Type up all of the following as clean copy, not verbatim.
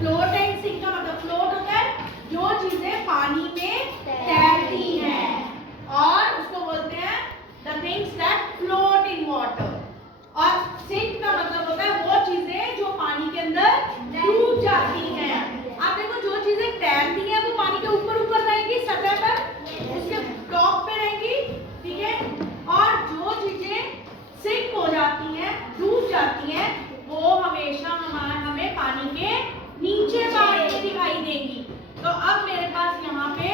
Float and sink का मतलब float होता है जो चीजें पानी में तैरती हैं और उसको बोलते हैं the things that float in water. और सिंक का मतलब होता है वो चीजें जो पानी के अंदर डूब जाती हैं। आप देखो जो चीजें तैरती हैं वो पानी के ऊपर ऊपर रहेंगी, सतह पर, उसके टॉप पे रहेंगी, ठीक है। और जो चीजें सिंक हो जाती हैं, डूब जाती हैं, वो हमेशा हमें पानी के नीचे पानी दिखाई देंगी। तो अब मेरे पास यहाँ पे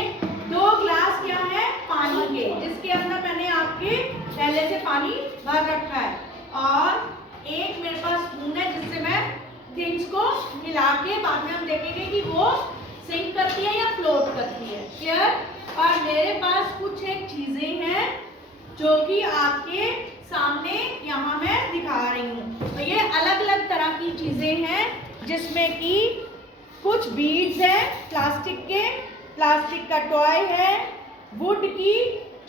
2 ग्लास क्या है पानी के, जिसके अंदर मैंने आपके पहले से पानी भर रखा है, और एक मेरे पास स्पून है जिससे मैं थिंग्स को मिला के बाद में हम देखेंगे कि वो सिंक करती है या फ्लोट करती है। क्लियर? और मेरे पास कुछ एक चीजें हैं जो कि आपके सामने यहाँ मैं दिखा रही हूँ। तो ये अलग अलग तरह की चीजें हैं जिसमें कि कुछ बीड्स हैं प्लास्टिक के, प्लास्टिक का टॉय है, वुड की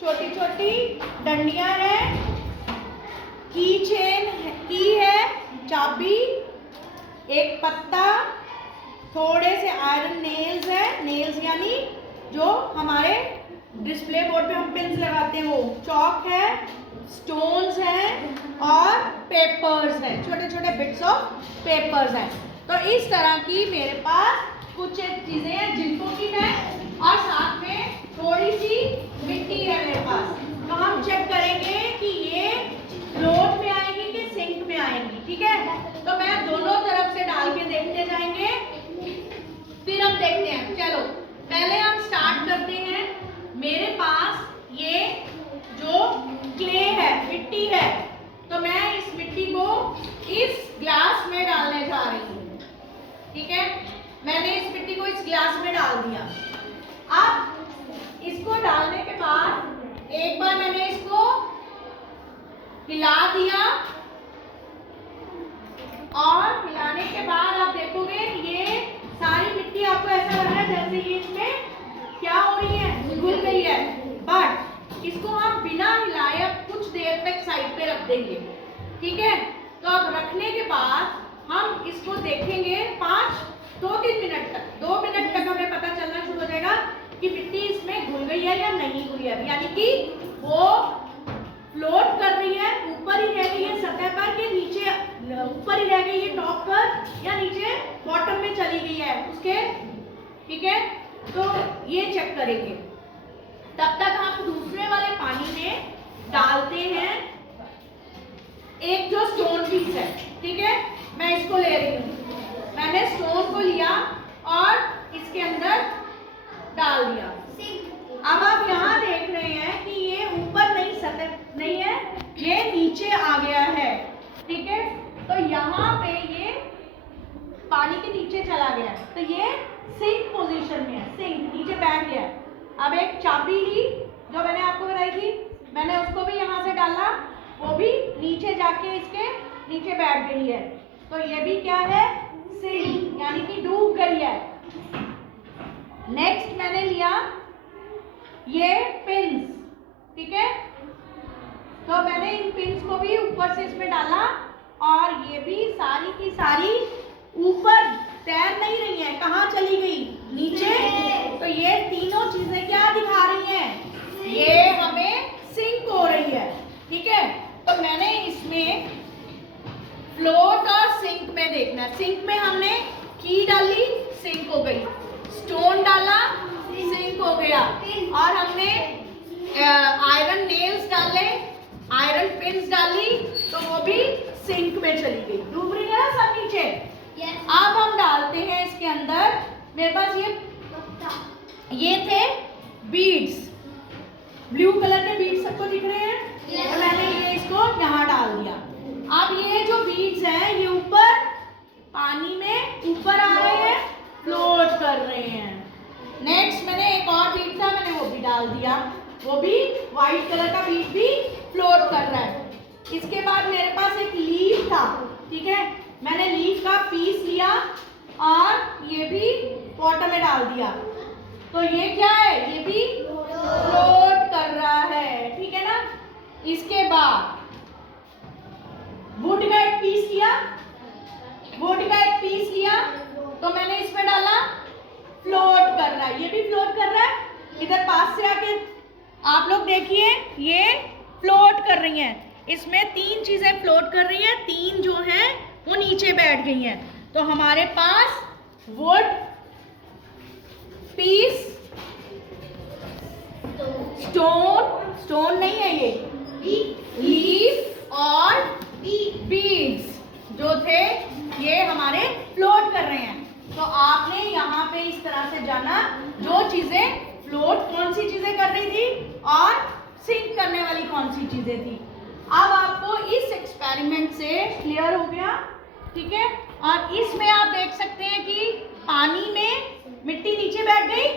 छोटी छोटी डंडियां हैं, की चेन की है, चाबी, एक पत्ता, थोड़े से आयरन नेल्स है, नेल्स यानी जो हमारे डिस्प्ले बोर्ड पे हम पिन्स लगाते हैं वो, चॉक है, स्टोन्स हैं और पेपर्स हैं, छोटे छोटे बिट्स ऑफ पेपर्स हैं। तो इस तरह की मेरे पास कुछ एक चीजें हैं जिनको कि मैं, और साथ में थोड़ी सी मिट्टी है मेरे पास। तो हम चेक करेंगे कि ये फ्लोट में आएंगी कि सिंक में आएंगी, ठीक है। तो मैं दोनों तरफ से डाल के देखते जाएंगे, फिर हम देखते हैं। चलो पहले हम स्टार्ट करते हैं। मेरे पास ये जो क्ले है, मिट्टी है, तो मैं इस मिट्टी को इस ग्लास में डालने जा रही हूँ, ठीक है। मैंने इस मिट्टी को इस ग्लास में डाल दिया। अब इसको डालने के बाद एक बार मैंने इसको हिला दिया, और हिलाने के बाद आप देखोगे ये सारी मिट्टी आपको ऐसा लग रहा है जैसे ये इसमें क्या हो रही है, घुल गई है। बट इसको हम बिना हिलाए अब कुछ देर तक साइड पे रख देंगे, ठीक है। तो अब रखने के बाद हम इसको देखेंगे 2-3 मिनट तक। 2 मिनट तक हमें पता चलना शुरू हो जाएगा कि मिट्टी इसमें घुल गई है या नहीं घुली है, यानी कि वो फ्लोट कर रही है, ऊपर ही रह गई है सतह पर, के नीचे ऊपर ही रह गई है टॉप पर, या नीचे बॉटम में चली गई है उसके, ठीक है। तो ये चेक करेंगे। तब तक हम दूसरे वाले पानी में डालते हैं एक जो स्टोन पीस है, ठीक है। मैं इसको ले रही हूँ, मैंने स्टोन को लिया और इसके अंदर डाल दिया। अब आप यहाँ देख रहे हैं कि ये ऊपर नहीं, सतह नहीं है, ये नीचे आ गया है, ठीक है। तो यहाँ पे ये पानी के नीचे चला गया है, तो ये सिंक पोजीशन में है, सिंक नीचे बैठ गया है। अब एक चाबी ली जो मैंने आपको बताई थी, मैंने उसको भी यहाँ से डाला, वो भी नीचे जाके इसके नीचे बैठ गई है। तो ये भी क्या है, सिंक, यानी कि डूब गई है। नेक्स्ट मैंने लिया ये पिंस, ठीक है। तो मैंने इन पिंस को भी ऊपर से इसमें डाला, और ये भी सारी की सारी ऊपर तैर नहीं रही है, कहाँ चली गई, नीचे। तो ये तीनों चीजें क्या दिखा रही हैं, ये हमें सिंक हो रही है, ठीक है। तो मैंने इसमें फ्लोट और सिंक में देखना है। सिंक में हमने की डाली, सिंक हो गई, स्टोन डाला, सिंक हो गया, और हमने आयरन नेल्स डाले, आयरन पिन्स डाली, तो वो भी सिंक में चली गई, डूब रही है ना सब नीचे। अब हम डालते हैं इसके अंदर, मेरे पास ये थे बीड्स, ब्लू कलर के बीड्स सबको दिख रहे हैं, तो मैंने ये इसको यहाँ डाल दिया। अब ये जो बीड्स हैं ये ऊपर पानी में ऊपर आ रहे हैं, फ्लोट कर रहे हैं। नेक्स्ट मैंने एक और बीड था, मैंने वो भी डाल दिया, वो भी व्हाइट कलर का बीड भी फ्लोट कर रहा है। इसके बाद मेरे पास एक लीफ था, ठीक है, मैंने लीफ का पीस लिया और ये भी वाटर में डाल दिया। तो ये क्या है, ये भी फ्लोट कर रहा है, ठीक है ना। इसके बाद वुड का एक पीस लिया, वुड का एक पीस लिया, तो मैंने इसमें डाला, फ्लोट कर रहा है, ये भी फ्लोट कर रहा है। इधर पास से आके आप लोग देखिए, ये फ्लोट कर रही हैं। इसमें 3 चीजें फ्लोट कर रही हैं, 3 जो हैं वो नीचे बैठ गई हैं। तो हमारे पास वुड, पीस, स्टोन नहीं है ये, लीफ और बीड्स जो थे ये हमारे फ्लोट कर रहे हैं। तो आपने यहाँ पे इस तरह से जाना जो चीजें फ्लोट कौन सी चीजें कर रही थी और सिंक करने वाली कौन सी चीजें थी। अब आपको इस एक्सपेरिमेंट से क्लियर हो गया, ठीक है। और इसमें आप देख सकते हैं कि पानी में मिट्टी नीचे बैठ गई,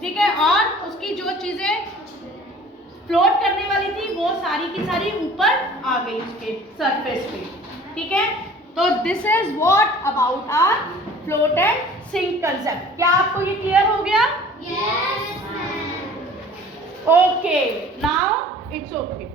ठीक है, और उसकी जो चीजें फ्लोट करने वाली थी वो सारी की सारी ऊपर आ गई उसके सरफेस पे, ठीक है। तो this is what about our float and sink concept. क्या आपको ये क्लियर हो गया? Yes, ma'am. Okay, now it's okay.